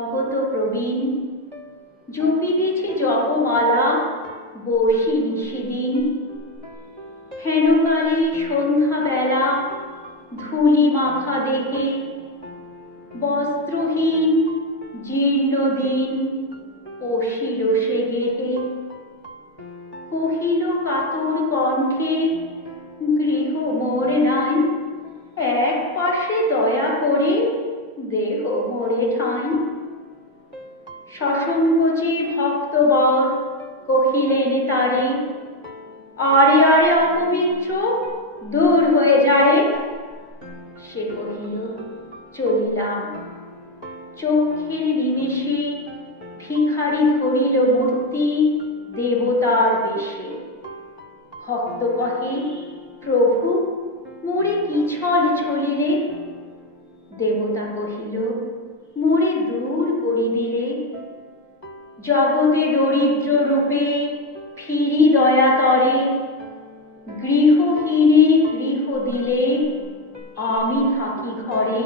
অজ্ঞত প্রবীণ। জপিতেছে জপমালা, বসি নিষিদিন হেনকালে সন্ধ্যাবেলা ধুলি মাখা দেহে বস্ত্রহীন জীর্ণ দিন অশিল সে গেহে কহিল, কাতর কণ্ঠে গৃহ মোর নাই, এক পাশে দয়া করে দেহ মোরে ঠাঁই। তারে আরে আরে দূর হয়ে যায় সে কহিল, চলিলাম। চক্ষের নিমেষে ভিখারি ধরিল মূর্তি দেবতার বেশে। ভক্ত কহে, প্রভু, মোরে কি ছল দেবতা কহিল, মোরে দূর করি দিলে জগতে দরিদ্র রূপে ফিরি দয়া দয়াতরে গৃহহীনে গৃহ দিলে আমি থাকি ঘরে।